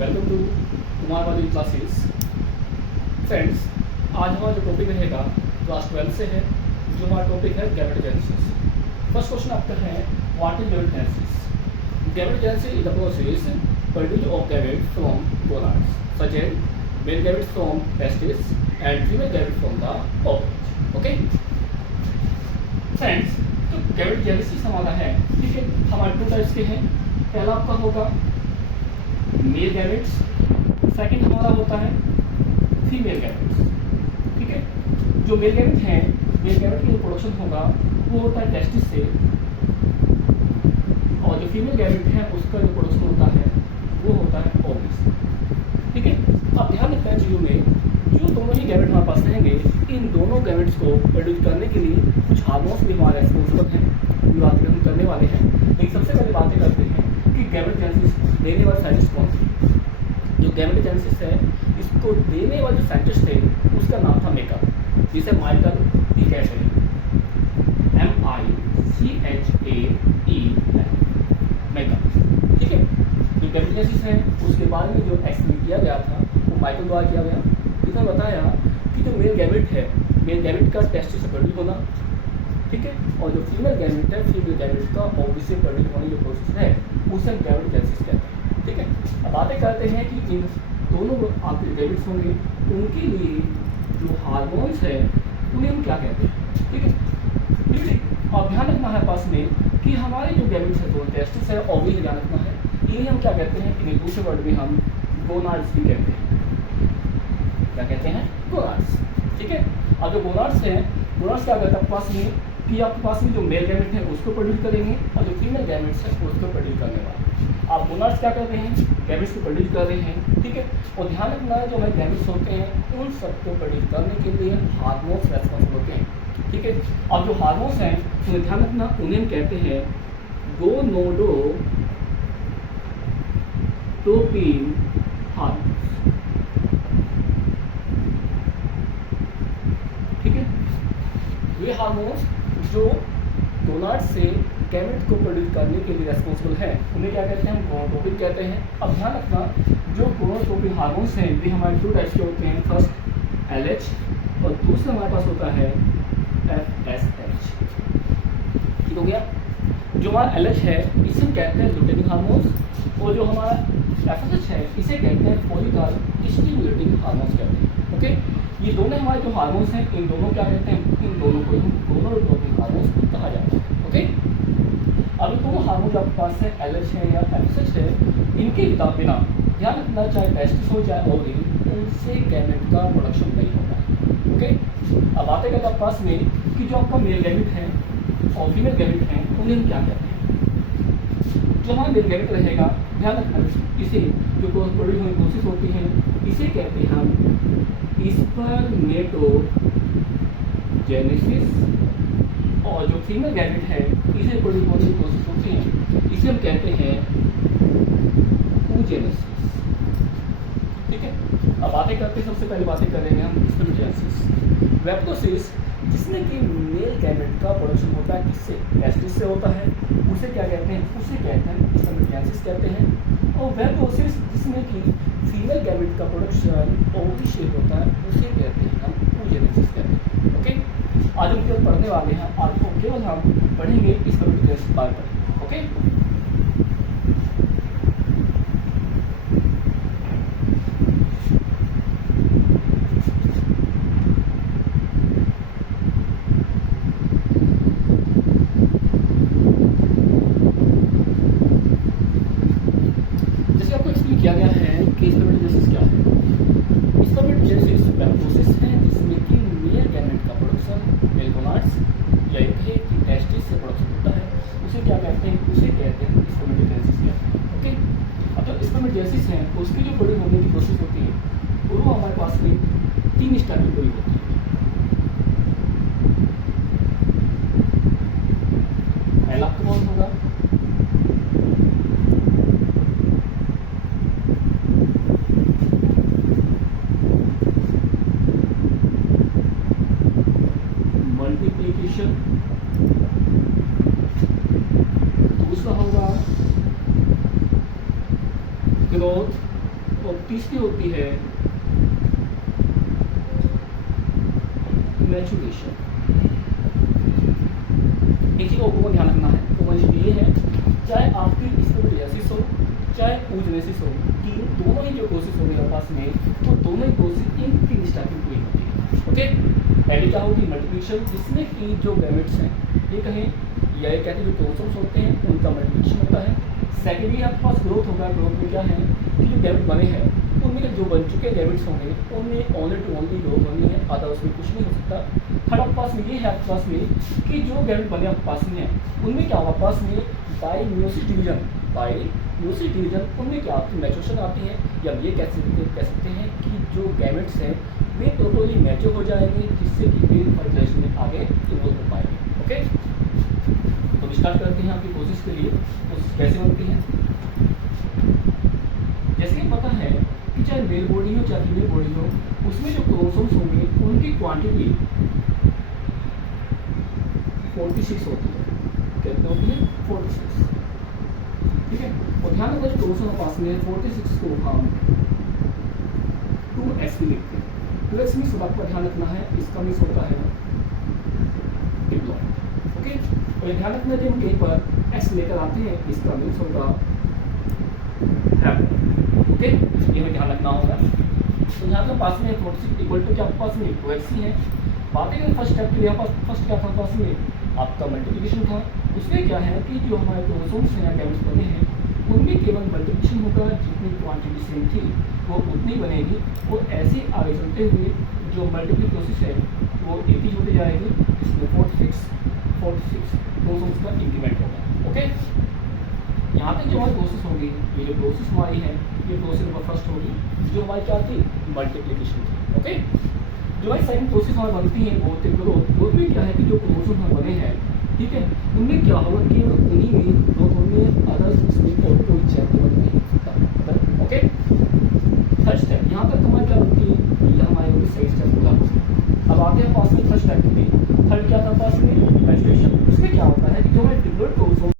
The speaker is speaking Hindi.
वेलकम टू कुमार वाली क्लासेस। फ्रेंड्स, आज हमारा जो टॉपिक रहेगा क्लास 12 से है, जो हमारा टॉपिक है गैमेटोजेनेसिस। फर्स्ट क्वेश्चन आपका है, what is gametogenesis? Gametogenesis is the process produce of gamete from gonads such as male gamete from testis and female gamete from the ovary. Okay friends, तो गैमेटोजेनेसिस हमारा है, ठीक है, हमारे टू टाइप्स के हैं। पहला आपका होगा मेल गैमेट्स, सेकंड हमारा होता है फीमेल गैमेट्स। ठीक है, जो मेल गैमेट हैं, मेल गैमेट की जो प्रोडक्शन होगा वो होता है टेस्टिस से, और जो फीमेल गैमेट है उसका जो प्रोडक्शन होता है वो होता है ओवरी से। ठीक है, अब ध्यान रखना है चीज़ों में, जो दोनों ही गैमेट हमारे पास रहेंगे, इन दोनों गैमेट्स को प्रोड्यूस करने के लिए कुछ हार्मोन्स भी हमारे रिस्पॉन्सिबल हैं, जो बातें हम करने वाले हैं। लेकिन सबसे पहले बातें करते हैं कि गैमेटोजेनेसिस देने वाले साइंटिस्ट कौन थे। जो गैमेटोजेनेसिस है, इसको देने वाले जो साइंटिस्ट थे उसका नाम था मेकर, जिसे माइकल कहते हैं, MICHAE मेकर। ठीक है, जो गैमेटोजेनेसिस है उसके बारे में जो एक्सप्लेन किया गया था वो माइकल द्वारा किया गया। इसने बताया कि जो मेल गैमेट है, मेल गैमेट का टेस्टिस से प्रोड्यूस होना, ठीक है, और जो फीमेल गैमेट है, फीमेल गैमेट का ओवरी से प्रोड्यूस होने जो प्रोसेस है उसे गैमेटोजेनेसिस कहते हैं। ठीक है, अब बातें करते हैं कि इन दोनों आपके गैमेट्स होंगे, उनके लिए जो हार्मोन्स है उन्हें हम क्या कहते हैं। ठीक है, ठीक है, और ध्यान रखना है पास में कि हमारे जो गैमेट्स है, दोनों टेस्टिस है, ओवरी है, ध्यान रखना है, इन्हें हम क्या कहते हैं, इन्हें दूसरे वर्ड में हम गोनाड्स भी कहते हैं। क्या कहते हैं? गोनाड्स। ठीक है, अब जो गोनाड्स हैं, गोनाड्स क्या कहता है पास में कि आपके पास में जो मेल गैमेट है उसको प्रोड्यूस करेंगे, और जो फीमेल गैमेट्स है उसको प्रोड्यूस करने वाले। आप गोनाड्स क्या कर रहे हैं? गैमेट्स को प्रोड्यूस कर रहे हैं। ठीक है, और ध्यान रखना है जो हमारे गैमेट्स होते हैं उन सबको प्रोड्यूस करने के लिए हार्मोन्स रेस्पॉन्सिबल होते हैं। ठीक है, अब जो हार्मोन्स हैं उन्हें ध्यान रखना, उन्हें हम कहते हैं गोनोडोट्रोपिन हार्मोन्स। ठीक है, ये हार्मोन्स जो गोनाड से गैमेट को प्रोड्यूस करने के लिए रेस्पॉन्सिबल है उन्हें क्या कहते हैं? हम गोनोट्रोपिन कहते हैं। अब ध्यान रखना, जो गोनोट्रोपिन हार्मोन्स हैं वे हमारे टू टाइप्स के होते हैं, फर्स्ट LH और दूसरा हमारे पास होता है FSH। ठीक हो गया, जो हमारा LH है इसे हम कहते हैं लुटेनिंग हार्मोन्स, और जो हमारा FSH है इसे कहते हैं फॉलिकल स्टिमुलेटिंग हार्मोन्स कहते हैं। ओके, ये दोनों हमारे जो हार्मोन्स हैं, इन दोनों क्या कहते हैं? इन दोनों को हम गोनोट्रोपिन हार्मोन्स कहा जाता है। ओके, अब दोनों हार्मोन जो आपके पास है, LH है या FSH है, इनके बिना ध्यान रखना, चाहे टेस्टिस हो चाहे ओवरी, उनसे गैमेट का प्रोडक्शन नहीं होता है। ओके, अब बातें करते हैं पास में कि जो आपका मेल गैमेट है और फीमेल गैमेट है उन्हें हम क्या कहते हैं। जो हमारा मेल गैमेट रहेगा, ध्यान रखना, इसे जो प्रोड्यूस होने की कोशिश होती है इसे कहते हैं हम स्पर्मेटोजेनेसिस, और जो फीमेल गैमेट है इसे प्रोड्यूस होने की कोशिश होती है इसे हम कहते हैं oogenesis। ठीक है, अब बातें करते हैं, सबसे पहले बातें करेंगे हम स्पर्मेटोजेनेसिस। वेप्टोसिस, जिसमें कि मेल गैमेट का प्रोडक्शन होता है किससे? टेस्टिस से होता है, उसे क्या कहते हैं? उसे कहते हैं स्पर्मेटोजेनेसिस कहते हैं। और वेप्टोसिस, जिसमें कि फीमेल गैमेट का प्रोडक्शन ओवरी से होता है, उसे कहते हैं हम oogenesis कहते हैं। ओके, आज हम केवल पढ़ने वाले हैं, आज को केवल हम पढ़ेंगे स्पर्मेटोजेनेसिस के बारे में। ओके, जैसे आपको एक्सप्लेन किया गया है कि स्पर्मेटोजेनेसिस क्या है। स्पर्मेटोजेनेसिस वह प्रोसेस है जिसमें कि मेल गैमेट का प्रोडक्शन मेल गोनाड्स या एक है कि टेस्टिस से प्रोडक्शन होता है, उसे क्या कहते हैं? उसे कहते हैं स्पर्मेटोजेनेसिस कहते हैं। ओके, अब जो स्पर्मेटोजेनेसिस है उसकी जो प्रोड्यूस होने की प्रोसेस होती है वो हमारे पास में 3 स्टेप में पूरी होती है। पहला कौन होगा? मल्टीप्लिकेशन, दूसरा होगा ग्रोथ, और तीसरी होती है मैचुरेशन। एक चीज को ध्यान रखना है, तो ये है चाहे आपकी स्पोर्टियासिस हो चाहे ऊजनेसिस हो, तीन दोनों ही जो प्रोसेस होंगे आपस में, तो दोनों ही प्रोसेस इन तीन स्टार्टिंग हुई होती है। ओके, पहले क्या होगी मल्टीप्लिकेशन, जिसमें कि जो गैमेट्स हैं ये कहें या ये कहते हैं जो क्रोमोसोम्स होते हैं उनका मल्टीप्लिकेशन होता है। सेकेंडली आपके पास ग्रोथ होगा, ग्रोथ में क्या है कि जो गैमेट बने हैं उनमें जो बन चुके गैमेट्स होंगे उनमें ओनली टू ओनली ग्रोथ होनी है, आधा उसमें कुछ नहीं हो सकता। थर्ड आपके पास में ये है आपके पास में कि जो गैमेट बने आपके पास में है उनमें क्या होगा, पास में बाय म्यूसिक डिवीजन उनमें क्या आपकी मैचुरेशन आती है, या ये कह सकते हैं कि जो गैमेट्स हैं वे टोटली मैच्योर हो जाएंगे, जिससे कि मेल फर्टिलाइजेशन में आगे इन्वॉल्व हो पाएंगे। ओके, तो स्टार्ट करते हैं आपकी कोशिश के लिए। कोशिश कैसे बनती है, जैसे कि पता है कि चाहे मेल बॉडी हो चाहे फीमेल बॉडी हो, उसमें जो क्रोमोसोम्स होंगे उनकी क्वांटिटी 46 होती है। कितनी होती है? 46। ठीक है, और ध्यान रखना जो क्रोमोसोम पास में 46 को हम 2x में लिखते हैं। 2x मीन्स आपको ध्यान रखना है, इसका मीन्स होता है डिप्लॉयड। ओके, और ये ध्यान रखना जब हम कहीं पर x लेकर आते हैं इसका मीन्स होगा हैप्लॉइड। ओके, ये हमें ध्यान रखना होगा। तो यहाँ पे पास में 46 इक्वल टू क्या आपके पास में 2x ही है। बात है फर्स्ट स्टेप के लिए फर्स्ट क्या था पास में आपका मल्टीप्लिकेशन था। उसमें क्या है कि जो हमारे क्रोमोसोम्स हैं या गैमेट्स बने हैं उनमें केवल मल्टीप्लिकेशन होगा, जितनी क्वांटिटी सेम थी वो उतनी बनेगी, और ऐसे आगे चलते हुए जो मल्टीपल प्रोसेस है वो एक ही होती जाएगी, जिसमें 46 क्रोमोसोम्स का इंक्रीमेंट होगा। ओके, यहाँ तक जो हमारी प्रोसेस होगी, ये जो प्रोसेस हमारी है ये प्रोसेस नंबर फर्स्ट होगी जो हमारी क्या थी मल्टीप्लिकेशन थी। ओके, जो हमारी सेकंड प्रोसेस हमारी बनती है वो होती है ग्रोथ में क्या है कि जो क्रोमोसोम हमारे बने हैं, ठीक है, उनमें क्या होगा कि उन्हीं में ग्रोथ होनी है, अदर्स इसमें और कोई चेक नहीं होता। ओके, थर्ड स्टेप यहाँ तक हमारी क्या बनती है, ये हमारी होगी सही स्टेप पूरा। अब आते हैं पास में थर्ड स्टेप में। थर्ड क्या था पास में